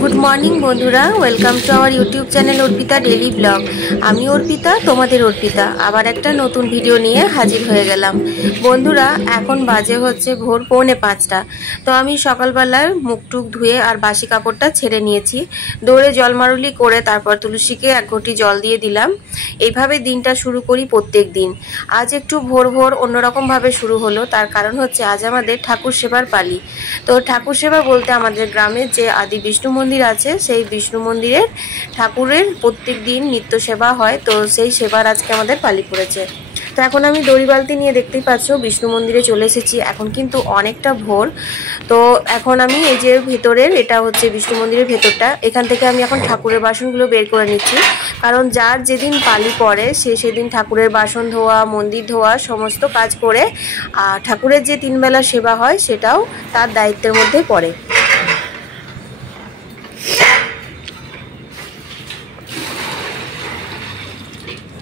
Good morning बंधुरा welcome to our YouTube channel Arpita daily blog. आमी अर्पिता तोमादेर अर्पिता आबार एकटा नतून भिडियो निये हाजिर हये गेलाम। बंधुरा एखन बाजे होच्छे भोर 4:45। तो आमी सकाल बेलाय मुख टुक धुए और बासी कापड़टा छेड़े नियेछि। दौड़े जलमारुली करे तारपर तुलसीके एक घटी जल दिए दिलाम। एइभाবে दिनटा शुरू करी प्रत्येक दिन। आज एकटू भोर भोर अन्यरकम भावे शुरू हलो, तार कारण होच्छे आज आमादेर ठाकुर सेবার पाली। तो ठाकुर सेवा बोलते आमादेर ग्रामे जे आदि विष्णु मंदिर आछे सेई विष्णु मंदिरेर ठाकुरेर प्रत्येक दिन नित्य सेवा हय। तो सेई सेবার आजके आमादेर पाली पड़ेছে। तो এখন আমি দড়ি বালতি নিয়ে দেখতেই পাচ্ছো বিষ্ণু মন্দিরে চলে এসেছি। এখন কিন্তু অনেকটা ভোর। তো এখন আমি এই যে ভেতরের এটা হচ্ছে বিষ্ণু মন্দিরের ভেতরটা, এখান থেকে আমি এখন ঠাকুরের বাসনগুলো বের করে নিচ্ছি। কারণ যার যেদিন পালি পড়ে সে সেদিন ঠাকুরের বাসন ধোয়া মন্দির ধোয়া সমস্ত কাজ করে, আর ঠাকুরের যে 3 বেলা সেবা হয় সেটাও তার দায়িত্বের মধ্যে পড়ে।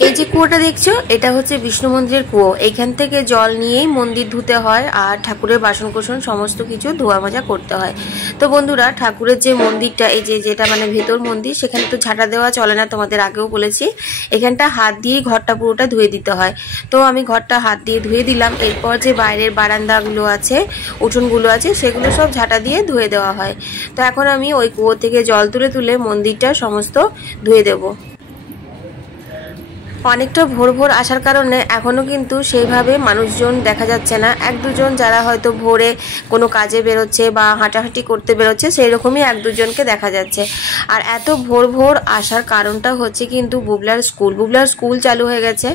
এই যে কুয়োটা দেখছো এটা হচ্ছে বিষ্ণু মন্দিরের কুয়ো। এইখান থেকে জল নিয়েই মন্দির ধুতে হয় আর ঠাকুরের বাসন কোসন সমস্ত কিছু ধোয়া মাজা করতে হয়। তো বন্ধুরা ঠাকুরের যে মন্দিরটা এই যে যেটা মানে ভেতর মন্দির, সেখানে তো ঝাঁটা দেওয়া চলে না, তোমাদের আগেও বলেছি। এখানটা হাত দিয়েই ঘরটা পুরোটা ধুয়ে দিতে হয়। তো আমি ঘরটা হাত দিয়ে ধুয়ে দিলাম। এরপর যে বাইরের বারান্দাগুলো আছে উঠোনগুলো আছে সেগুলো সব ঝাঁটা দিয়ে ধুয়ে দেওয়া হয়। তো এখন আমি ওই কুয়ো থেকে জল তুলে তুলে মন্দিরটা সমস্ত ধুয়ে দেবো। অনেকটা ভোর ভোর আসার কারণে এখনো কিন্তু সেইভাবে মানুষজন দেখা যাচ্ছে না। এক দুজন যারা হয়তো ভোরে কোনো কাজে বেরোচ্ছে বা হাঁটাহাঁটি করতে বেরোচ্ছে সেই রকমই এক দুজনকে দেখা যাচ্ছে। আর এত ভোর ভোর আসার কারণটা হচ্ছে কিন্তু বুবলার স্কুল চালু হয়ে গেছে।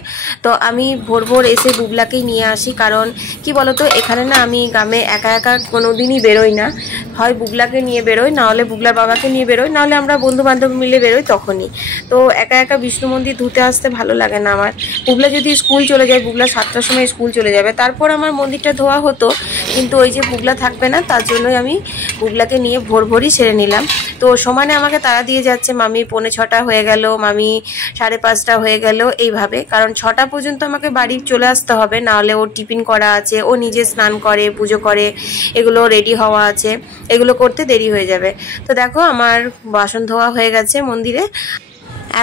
তো আমি ভোর ভোর এসে বুবলাকেই নিয়ে আসি। কারণ কি বলতো এখানে না আমি গ্রামে একা একা কোনোদিনই বেরোই না। হয় বুবলাকে নিয়ে বেরোই, নাহলে বুবলার বাবাকে নিয়ে বেরোই, নাহলে আমরা বন্ধু বান্ধব মিলে বেরোই তখনই। তো একা একা বিষ্ণু মন্দির ধুতে আসতে ভালো লাগে না আমার। বুবলা যদি স্কুল চলে যায়, বুবলা 7টার সময় স্কুল চলে যাবে, তারপর আমার মন্দিরটা ধোয়া হতো। কিন্তু ওই যে বুবলা থাকবে না তার জন্যই আমি বুবলাকে নিয়ে ভোর ভোরই সেরে নিলাম। তো সমানে আমাকে তাড়া দিয়ে যাচ্ছে, মামি 4:45 হয়ে গেল, মামি 5:30 হয়ে গেল, এইভাবে। কারণ 6টা পর্যন্ত আমাকে বাড়ি চলে আসতে হবে, নাহলে ওর টিফিন করা আছে, ও নিজে স্নান করে পুজো করে এগুলো রেডি হওয়া আছে, এগুলো করতে দেরি হয়ে যাবে। তো দেখো আমার বাসন ধোয়া হয়ে গেছে মন্দিরে।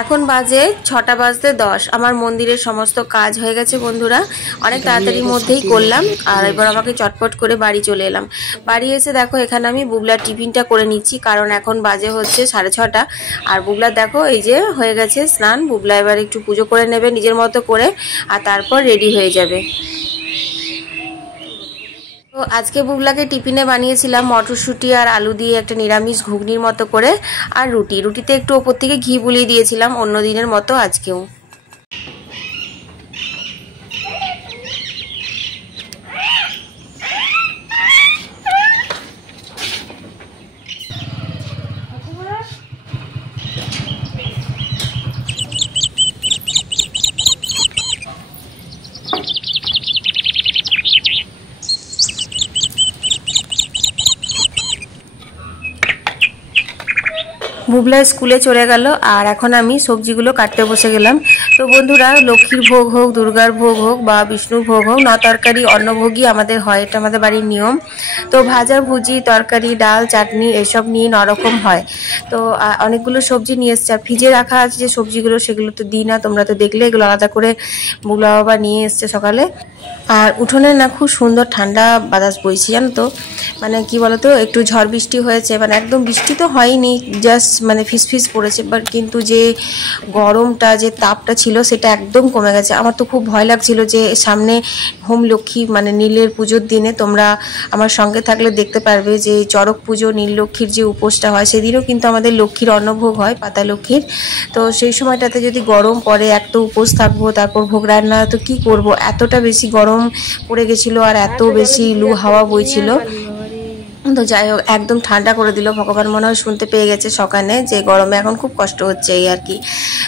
এখন বাজে 6টা বাজতে 10। আমার মন্দিরের সমস্ত কাজ হয়ে গেছে বন্ধুরা, অনেক তাড়াতাড়ির মধ্যেই করলাম। আর এবার আমাকে চটপট করে বাড়ি চলে এলাম। বাড়ি এসে দেখো এখানে আমি বুবলার টিফিনটা করে নিচ্ছি, কারণ এখন বাজে হচ্ছে 6:30। আর বুবলার দেখো এই যে হয়ে গেছে স্নান। বুবলা এবার একটু পুজো করে নেবে নিজের মতো করে, আর তারপর রেডি হয়ে যাবে। তো আজকে বুবলাকে টিফিনে বানিয়েছিলাম মটরশুঁটি আর আলু দিয়ে একটা নিরামিষ ঘুগনির মতো করে, আর রুটিতে একটু ওপর থেকে ঘি বুলিয়ে দিয়েছিলাম অন্য দিনের মতো আজকেও। বুবলা স্কুলে চলে গেল আর এখন আমি সবজিগুলো কাটতে বসে গেলাম। তো বন্ধুরা লক্ষ্মীর ভোগ হোক, দুর্গার ভোগ হোক বা বিষ্ণুর ভোগ হোক, না তরকারি অন্নভোগই আমাদের হয়, এটা আমাদের বাড়ির নিয়ম। তো ভাজা ভুজি তরকারি ডাল চাটনি এসব নিয়ে নরকম হয়। তো অনেকগুলো সবজি নিয়ে এসছে, আর ফ্রিজে রাখা আছে যে সবজিগুলো সেগুলো তো দিই না, তোমরা তো দেখলে। এগুলো আলাদা করে বুবলা বাবা নিয়ে এসছে সকালে। আর উঠোনে না খুব সুন্দর ঠান্ডা বাতাস বইছে, জানো তো। মানে কি বলতো একটু ঝড় বৃষ্টি হয়েছে, মানে একদম বৃষ্টি তো হয়নি, জাস্ট মানে ফিসফিস পড়েছে। বাট কিন্তু যে গরমটা যে তাপটা ছিল সেটা একদম কমে গেছে। আমার তো খুব ভয় লাগছিল যে সামনে হোম লক্ষ্মী মানে নীলের পুজোর দিনে তোমরা আমার সঙ্গে থাকলে দেখতে পারবে যে চড়ক পুজো নীল লক্ষ্মীর যে উপোসটা হয় সেদিনও কিন্তু আমাদের লক্ষ্মীর অন্নভোগ হয় পাতা লক্ষ্মীর। তো সেই সময়টাতে যদি গরম পড়ে এক তো উপোস থাকবো, তারপর ভোগ রান্না, তো কি করব, এতটা বেশি গরম পড়ে গেছিলো আর এত বেশি লু হাওয়া বইছিল। তো যাই হোক একদম ঠান্ডা করে দিল, ভগবান মনে হয় শুনতে পেয়ে গেছে সকালে যে গরমে এখন খুব কষ্ট হচ্ছে এই আর কি।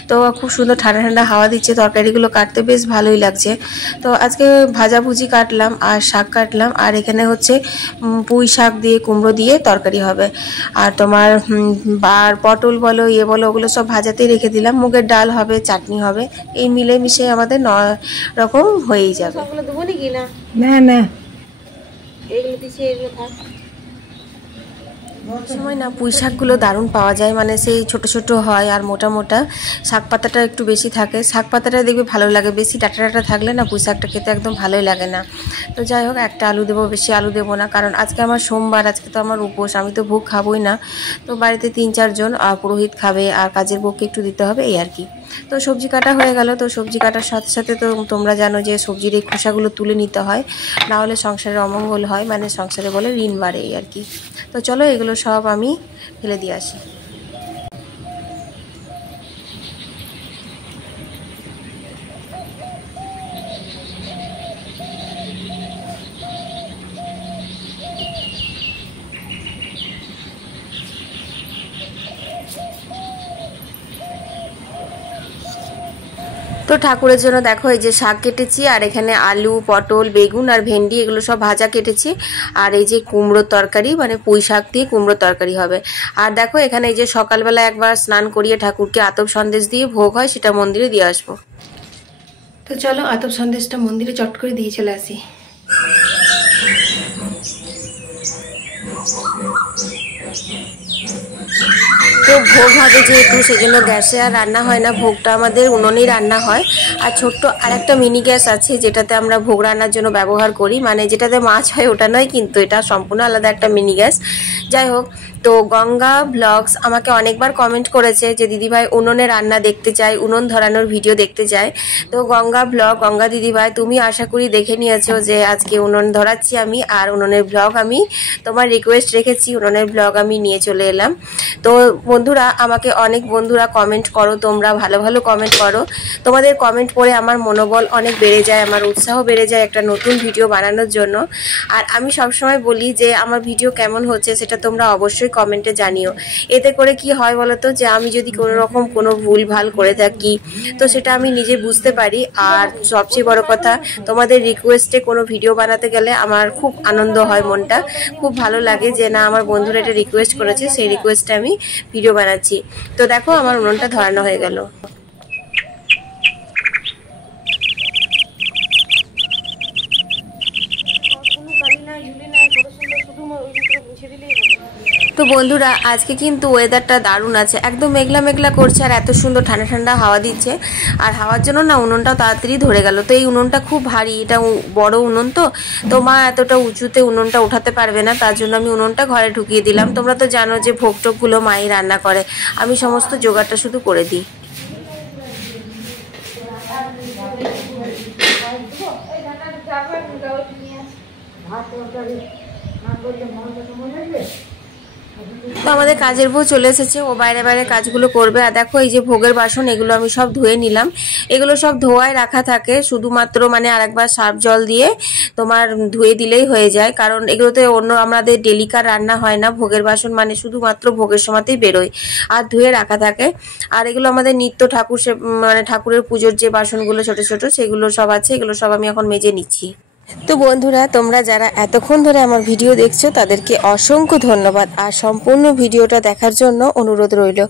তো খুব সুন্দর ঠান্ডা ঠান্ডা হাওয়া দিচ্ছে, তরকারিগুলো কাটতে বেশ ভালোই লাগছে। তো আজকে ভাজাভুজি কাটলাম আর শাক কাটলাম, আর এখানে হচ্ছে পুঁই শাক দিয়ে কুমড়ো দিয়ে তরকারি হবে, আর তোমার আর পটল বলো ইয়ে বলো ওগুলো সব ভাজাতেই রেখে দিলাম, মুগের ডাল হবে, চাটনি হবে, এই মিলে মিশে আমাদের 9 রকম হয়েই যাবে। সবগুলো দেবো নাকি না? না না এইগুলো দিচ্ছি, এগুলো থাক। সময় না পুঁই শাকগুলো দারুণ পাওয়া যায়, মানে সেই ছোট ছোট হয় আর মোটা মোটা, শাক পাতাটা একটু বেশি থাকে, শাক পাতাটা দেখবে ভালো লাগে, বেশি ডাটা ডাটা থাকলে না পুঁই শাকটা খেতে একদম ভালোই লাগে না। তো যাই হোক একটা আলু দেবো, বেশি আলু দেবো না, কারণ আজকে আমার সোমবার, আজকে তো আমার উপোস, আমি তো ভোগ খাবোই না। তো বাড়িতে 3-4 জন পুরোহিত খাবে আর কাজের বউকে একটু দিতে হবে এই আর কি। তো সবজি কাটা হয়ে গেল। তো সবজি কাটার সাথে সাথে তো তোমরা জানো যে সবজির এই খোসাগুলো তুলে নিতে হয়, না হলে সংসারের অমঙ্গল হয়, মানে সংসারে বলে ঋণ বাড়ে এই আর কি। তো চলো এগুলো সব আমি ফেলে দিয়ে আসি। তো ঠাকুরের জন্য দেখো এই যে শাক কেটেছি, আর এখানে আলু, পটল, বেগুন আর ভেন্ডি এগুলো সব ভাজা কেটেছি, আর এই যে কুমড়োর তরকারি, মানে পুঁই শাক দিয়ে কুমড়োর তরকারি হবে। আর দেখো এখানে এই যে সকালবেলা একবার স্নান করিয়ে ঠাকুরকে আতপ সন্দেশ দিয়ে ভোগ হয়, সেটা মন্দিরে দিয়ে আসবো। তো চলো আতপ সন্দেশটা মন্দিরে চট করে দিয়ে চলে আসি। তো ভোগ হবে যেহেতু সেজন্য গ্যাসে আর রান্না হয় না, ভোগটা আমাদের উনুনেই রান্না হয়। আর ছোট্ট আরেকটা মিনি গ্যাস আছে যেটাতে আমরা ভোগ রান্নার জন্য ব্যবহার করি, মানে যেটাতে মাছ হয় ওটা নয়, কিন্তু এটা সম্পূর্ণ আলাদা একটা মিনি গ্যাস। যাই হোক, তো গঙ্গা ব্লগস আমাকে অনেকবার কমেন্ট করেছে যে দিদিভাই উনুনে রান্না দেখতে চাই, উনুন ধরানোর ভিডিও দেখতে চাই। তো গঙ্গা ব্লগ, গঙ্গা দিদিভাই তুমি আশা করি দেখে নিয়েছো যে আজকে উনুন ধরাচ্ছি আমি, আর উনুনের ব্লগ আমি তোমার রিকোয়েস্ট রেখেছি, উনুনের ব্লগ আমি নিয়ে চলে এলাম। তো বন্ধুরা আমাকে অনেক বন্ধুরা কমেন্ট করো, তোমরা ভালো ভালো কমেন্ট করো, তোমাদের কমেন্ট পড়ে আমার মনোবল অনেক বেড়ে যায়, আমার উৎসাহ বেড়ে যায় একটা নতুন ভিডিও বানানোর জন্য। আর আমি সবসময় বলি যে আমার ভিডিও কেমন হচ্ছে সেটা তোমরা অবশ্যই কমেন্টে জানিও। এতে করে কি হয় বলতো, যে আমি যদি কোনো রকম কোনো ভুল ভাল করে থাকি তো সেটা আমি নিজে বুঝতে পারি। আর সবচেয়ে বড় কথা, তোমাদের রিকোয়েস্টে কোনো ভিডিও বানাতে গেলে আমার খুব আনন্দ হয়, মনটা খুব ভালো লাগে যে না আমার বন্ধুরা এটা রিকোয়েস্ট করেছে, সেই রিকোয়েস্টে আমি ভিডিও বানাচ্ছি। তো দেখো আমার উনুনটা ধরানো হয়ে গেল। তো বন্ধুরা আজকে কিন্তু ওয়েদারটা দারুণ আছে, একদম মেঘলা মেঘলা করছে আর এত সুন্দর ঠান্ডা ঠান্ডা হাওয়া দিচ্ছে। আর হাওয়ার জন্য না উনুনটাও তাড়াতাড়ি ধরে গেল। তো এই উনুনটা খুব ভারী, এটা বড় উনুন, তো মা এতটা উঁচুতে উনুনটা উঠাতে পারবে না, তার জন্য আমি উনুনটা ঘরে ঢুকিয়ে দিলাম। তোমরা তো জানো যে ভোগ টোকগুলো মাই রান্না করে, আমি সমস্ত জোগাড়টা শুধু করে দিই। তো আমাদের কাজের বউ চলে এসেছে, ও বাইরে বাইরে কাজগুলো করবে। আর দেখো এই যে ভোগের বাসন এগুলো আমি সব ধুয়ে নিলাম, এগুলো সব ধোয়ায় রাখা থাকে, শুধুমাত্র মানে আরেকবার সার্ফ জল দিয়ে তোমার ধুয়ে দিলেই হয়ে যায়, কারণ এগুলোতে অন্য আমাদের ডেলিকার রান্না হয় না, ভোগের বাসন মানে শুধুমাত্র ভোগের সময়তেই বেরোয় আর ধুয়ে রাখা থাকে। আর এগুলো আমাদের নিত্য ঠাকুর মানে ঠাকুরের পুজোর যে বাসনগুলো ছোট ছোট সেগুলো সব আছে, এগুলো সব আমি এখন মেজে নিচ্ছি। তো বন্ধুরা তোমরা যারা এতক্ষণ ধরে আমার ভিডিও দেখছো তাদেরকে অসংখ্য ধন্যবাদ, আর সম্পূর্ণ ভিডিওটা দেখার জন্য অনুরোধ রইল।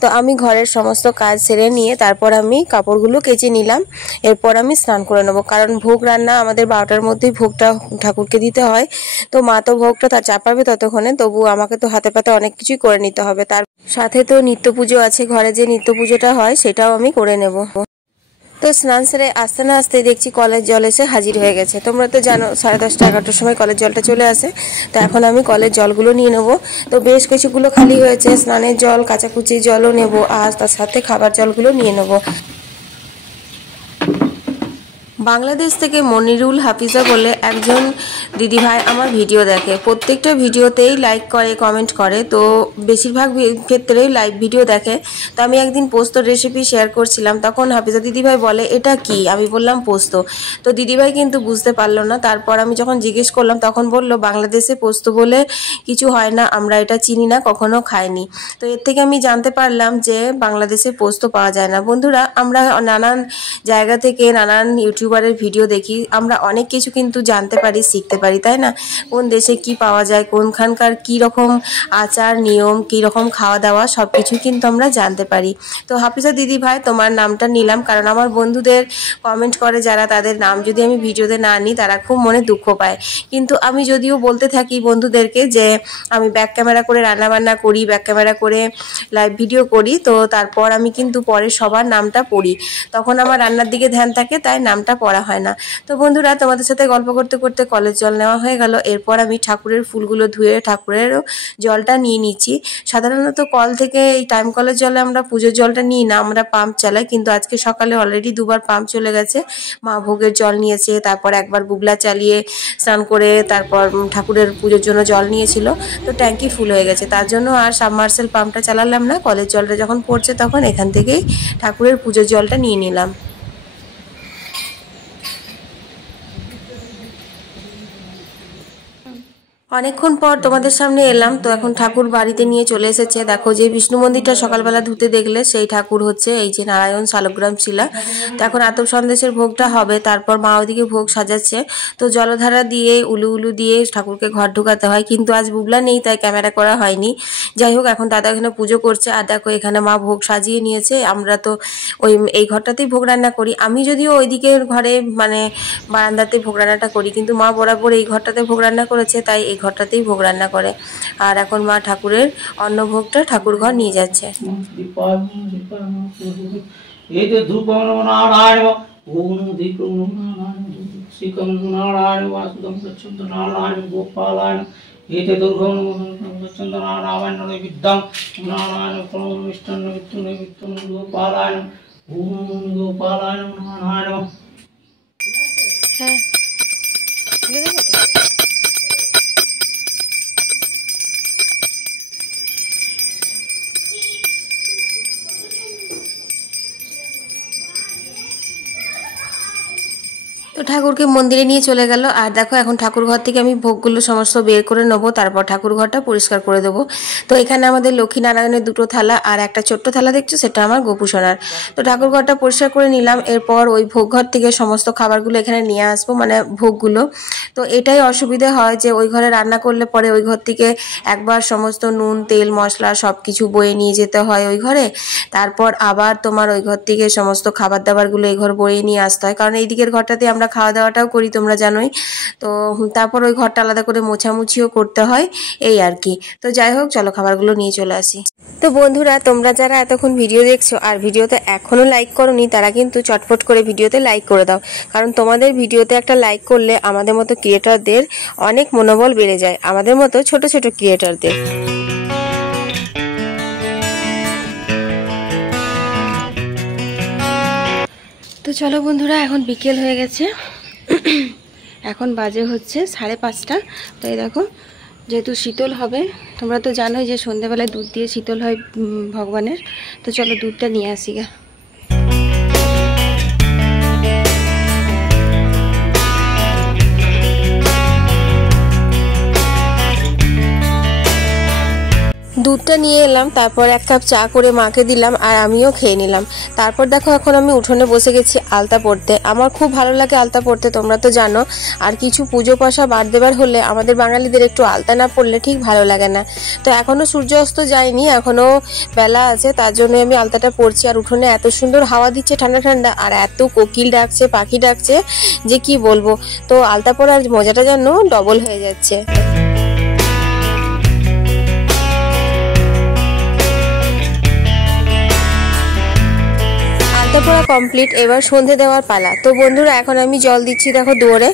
তো আমি ঘরের সমস্ত কাজ সেরে নিয়ে তারপর আমি কাপড়গুলো কেচে নিলাম, এরপর আমি স্নান করে নেবো, কারণ ভোগ রান্না আমাদের 12টার মধ্যেই ভোগটা ঠাকুরকে দিতে হয়। তো মা তো ভোগটা তার চাপাবে ততক্ষণে, তবু আমাকে তো হাতে পাতে অনেক কিছুই করে নিতে হবে, তার সাথে তো নিত্য পুজো আছে, ঘরে যে নিত্য পুজোটা হয় সেটাও আমি করে নেব। তো স্নান সেরে আসতে না আসতেই দেখছি কলের জল এসে হাজির হয়ে গেছে। তোমরা তো জানো 10:30 11টার সময় কলের জলটা চলে আসে। তো এখন আমি কলের জলগুলো নিয়ে নেবো। তো বেশ কিছুগুলো খালি হয়েছে, স্নানের জল, কাচাকুচির জলও নেবো, আর তার সাথে খাবার জলগুলো নিয়ে নেবো। বাংলাদেশ থেকে মনিরুল হাফিজা বলে একজন দিদিভাই আমার ভিডিও দেখে, প্রত্যেকটা ভিডিওতেই লাইক করে, কমেন্ট করে, তো বেশিরভাগ ক্ষেত্রেই লাইভ ভিডিও দেখে। তো আমি একদিন পোস্তর রেসিপি শেয়ার করছিলাম, তখন হাফিজা দিদিভাই বলে এটা কি, আমি বললাম পোস্ত। তো দিদিভাই কিন্তু বুঝতে পারলো না। তারপর আমি যখন জিজ্ঞেস করলাম তখন বলল বাংলাদেশে পোস্ত বলে কিছু হয় না, আমরা এটা চিনি না, কখনো খাইনি। তো এর থেকে আমি জানতে পারলাম যে বাংলাদেশে পোস্ত পাওয়া যায় না। বন্ধুরা, আমরা নানান জায়গা থেকে নানান ইউটিউবারের ভিডিও দেখি, আমরা অনেক কিছু কিন্তু জানতে পারি, শিখতে পারি, তাই না? কোন দেশে কি পাওয়া যায়, কোনখানকার কি রকম আচার নিয়ম, কি রকম খাওয়া দাওয়া, সব কিছু কিন্তু আমরা জানতে পারি। তো হাফিজা দিদি ভাই, তোমার নামটা নিলাম কারণ আমার বন্ধুদের কমেন্ট করে যারা, তাদের নাম যদি আমি ভিডিওতে না নিই তারা খুব মনে দুঃখ পায়। কিন্তু আমি যদিও বলতে থাকি বন্ধুদেরকে যে আমি ব্যাক ক্যামেরা করে রান্নাবান্না করি, ব্যাক ক্যামেরা করে লাইভ ভিডিও করি, তো তারপর আমি কিন্তু পরে সবার নামটা পড়ি, তখন আমার রান্নার দিকে ধ্যান থাকে, তাই নামটা পড়া হয় না। তো বন্ধুরা, তোমাদের সাথে গল্প করতে করতে কলের জল নেওয়া হয়ে গেল। এরপর আমি ঠাকুরের ফুলগুলো ধুয়ে ঠাকুরেরও জলটা নিয়ে নিচ্ছি। সাধারণত কল থেকে এই টাইম কলের জলে আমরা পুজোর জলটা নিই না, আমরা পাম্প চালাই, কিন্তু আজকে সকালে অলরেডি দুবার পাম্প চলে গেছে। মা ভোগের জল নিয়েছে, তারপর একবার বুবলা চালিয়ে স্নান করে তারপর ঠাকুরের পুজোর জন্য জল নিয়েছিল, তো ট্যাঙ্কি ফুল হয়ে গেছে, তার জন্য আর সাবমার্সেল পাম্পটা চালালাম না। কলের জলটা যখন পড়ছে তখন এখান থেকেই ঠাকুরের পুজোর জলটা নিয়ে নিলাম। অনেকক্ষণ পর তোমাদের সামনে এলাম। তো এখন ঠাকুর বাড়িতে নিয়ে চলে এসেছে। দেখো, যে বিষ্ণু মন্দিরটা সকালবেলা ধুতে দেখলে সেই ঠাকুর হচ্ছে এই যে নারায়ণ শালগ্রাম শিলা। তো এখন আতপ সন্দেশের ভোগটা হবে, তারপর মা ওদিকে ভোগ সাজাচ্ছে। তো জলধারা দিয়ে উলু উলু দিয়ে ঠাকুরকে ঘর ঢুকাতে হয়, কিন্তু আজ বুবলা নেই তাই ক্যামেরা করা হয়নি। যাই হোক, এখন দাদা এখানে পুজো করছে, আর দেখো এখানে মা ভোগ সাজিয়ে নিয়েছে। আমরা তো এই ঘরটাতেই ভোগ রান্না করি, আমি যদিও ওইদিকের ঘরে মানে বারান্দাতে ভোগ রান্নাটা করি, কিন্তু মা বরাবর এই ঘরটাতে ভোগ রান্না করেছে, তাই এই ঘরটাতেই ভোগ রান্না করে। আর এখন মা ঠাকুরের অন্নভোগটা ঠাকুর ঘর নিয়ে যাচ্ছে। তো ঠাকুরকে মন্দিরে নিয়ে চলে গেল। আর দেখো, এখন ঠাকুর ঘর থেকে আমি ভোগগুলো সমস্ত বের করে নেবো, তারপর ঠাকুর ঘরটা পরিষ্কার করে দেবো। তো এখানে আমাদের লক্ষ্মীনারায়ণের দুটো থালা আর একটা ছোট্ট থালা দেখছো, সেটা আমার গোপুসোনার। তো ঠাকুর ঘরটা পরিষ্কার করে নিলাম। এরপর ওই ভোগ ঘর থেকে সমস্ত খাবারগুলো এখানে নিয়ে আসবো, মানে ভোগগুলো। তো এটাই অসুবিধা হয় যে ওই ঘরে রান্না করলে পরে ওই ঘর থেকে একবার সমস্ত নুন তেল মশলা সব কিছু বয়ে নিয়ে যেতে হয় ওই ঘরে, তারপর আবার তোমার ওই ঘর থেকে সমস্ত খাবার দাবারগুলো এই ঘর বয়ে নিয়ে আসতে হয়, কারণ এই দিকের ঘরটাতে আমরা খাওয়া দাওয়াটাও করি, তোমরা জানোই। তো তারপর ওই ঘরটা আলাদা করে মোছামুছিও করতে হয়, এই আর কি। তো যাই হোক, চলো খাবারগুলো নিয়ে চলে আসি। তো বন্ধুরা, তোমরা যারা এতক্ষণ ভিডিও দেখছো আর ভিডিওতে এখনো লাইক করোনি, তারা কিন্তু চটপট করে ভিডিওতে লাইক করে দাও, কারণ তোমাদের ভিডিওতে একটা লাইক করলে আমাদের মতো ক্রিয়েটরদের অনেক মনোবল বেড়ে যায়, আমাদের মতো ছোট ছোট ক্রিয়েটরদের। তো চলো বন্ধুরা, এখন বিকেল হয়ে গেছে, এখন বাজে হচ্ছে 5:30। তো এই দেখো, যেহেতু শীতল হবে, তোমরা তো জানোই যে সন্ধ্যাবেলায় দুধ দিয়ে শীতল হয় ভগবানের। তো চলো দুধটা নিয়ে আসি গা। দুধটা নিয়ে এলাম, তারপর 1 কাপ চা করে মাকে দিলাম আর আমিও খেয়ে নিলাম। তারপর দেখো, এখন আমি উঠোনে বসে গেছি আলতা পড়তে। আমার খুব ভালো লাগে আলতা পড়তে, তোমরা তো জানো। আর কিছু পুজো পাশা বার দেবার হলে আমাদের বাঙালিদের একটু আলতা না পড়লে ঠিক ভালো লাগে না। তো এখনো সূর্য অস্ত যায়নি, এখনো বেলা আছে, তার জন্য আমি আলতাটা পড়ছি। আর উঠোনে এত সুন্দর হাওয়া দিচ্ছে ঠান্ডা ঠান্ডা, আর এত কোকিল ডাকছে, পাখি ডাকছে যে কি বলবো। তো আলতা পড়ার মজাটা যেন ডবল হয়ে যাচ্ছে। আলতা পড়া কমপ্লিট, এবার সন্ধে দেওয়ার পালা। তো বন্ধুরা এখন আমি জল দিচ্ছি দেখো দুয়ারে।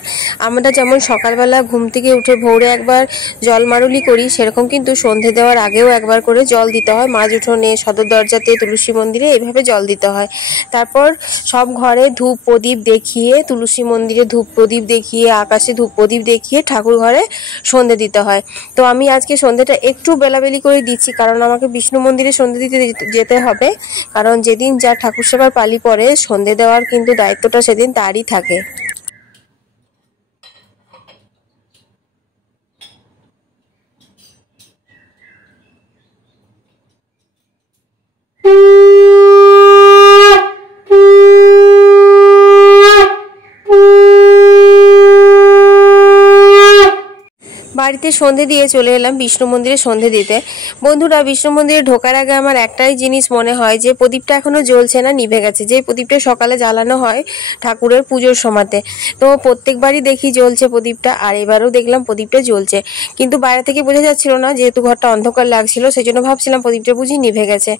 আমরা যেমন সকালবেলা ঘুম থেকে উঠে ভোরে একবার জল মারুলি করি, সেরকম কিন্তু সন্ধে দেওয়ার আগেও একবার করে জল দিতে হয়। মাঝ উঠোনে, সদর দরজাতে, তুলসী মন্দিরে এইভাবে জল দিতে হয়। তারপর সব ঘরে ধূপ প্রদীপ দেখিয়ে, তুলসী মন্দিরে ধূপ প্রদীপ দেখিয়ে, আকাশে ধূপ প্রদীপ দেখিয়ে ঠাকুর ঘরে সন্ধে দিতে হয়। তো আমি আজকে সন্ধেটা একটু বেলাবেলি করে দিচ্ছি, কারণ আমাকে বিষ্ণু মন্দিরে সন্ধে দিতে যেতে হবে। কারণ যেদিন যা ঠাকুর সেবার পালি পরে সন্ধে দেওয়ার কিন্তু দায়িত্বটা সেদিন তারই থাকে। বাড়িতে সন্ধে দিয়ে চলে এলাম বিষ্ণু মন্দিরে সন্ধে দিতে। বন্ধুরা, বিষ্ণু মন্দিরে ঢোকার আগে আমার একটাই জিনিস মনে হয় যে প্রদীপটা এখনো জ্বলছে না, নিভে গেছে। যে প্রদীপটা সকালে জ্বালানো হয় ঠাকুরের পুজোর সময়তে, তো প্রত্যেকবারই দেখি জ্বলছে প্রদীপটা, আর এবারও দেখলাম প্রদীপটা জ্বলছে। কিন্তু বাইরে থেকে বোঝা যাচ্ছিল না, যেহেতু ঘরটা অন্ধকার লাগছিল, সেই জন্য ভাবছিলাম প্রদীপটা বুঝি নিভে গেছে।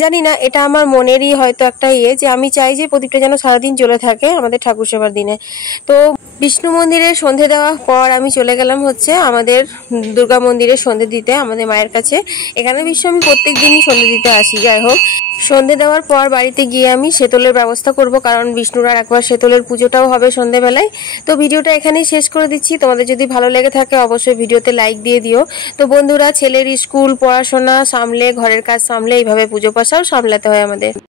জানি না, এটা আমার মনেরই হয়তো একটা যে আমি চাই যে প্রদীপটা যেন সারাদিন জ্বলে থাকে আমাদের ঠাকুর সেবার দিনে। তো বিষ্ণু মন্দিরে সন্ধে দেওয়ার পর আমি চলে গেলাম হচ্ছে আমাদের দুর্গা মন্দিরে সন্ধে দিতে, আমাদের মায়ের কাছে। এখানে বিশ্ব আমি প্রত্যেক দিনই সন্ধে দিতে আসি। যাই হোক, সন্ধে দেওয়ার পর বাড়িতে গিয়ে আমি সেতলের ব্যবস্থা করব, কারণ বিষ্ণুর আর একবার সেতলের পুজোটাও হবে সন্ধেবেলায়। তো ভিডিওটা এখানেই শেষ করে দিচ্ছি। তোমাদের যদি ভালো লেগে থাকে অবশ্যই ভিডিওতে লাইক দিয়ে দিও। তো বন্ধুরা, ছেলের স্কুল, পড়াশোনা সামলে, ঘরের কাজ সামলে, এইভাবে পুজো পাশাও সামলাতে হয় আমাদের।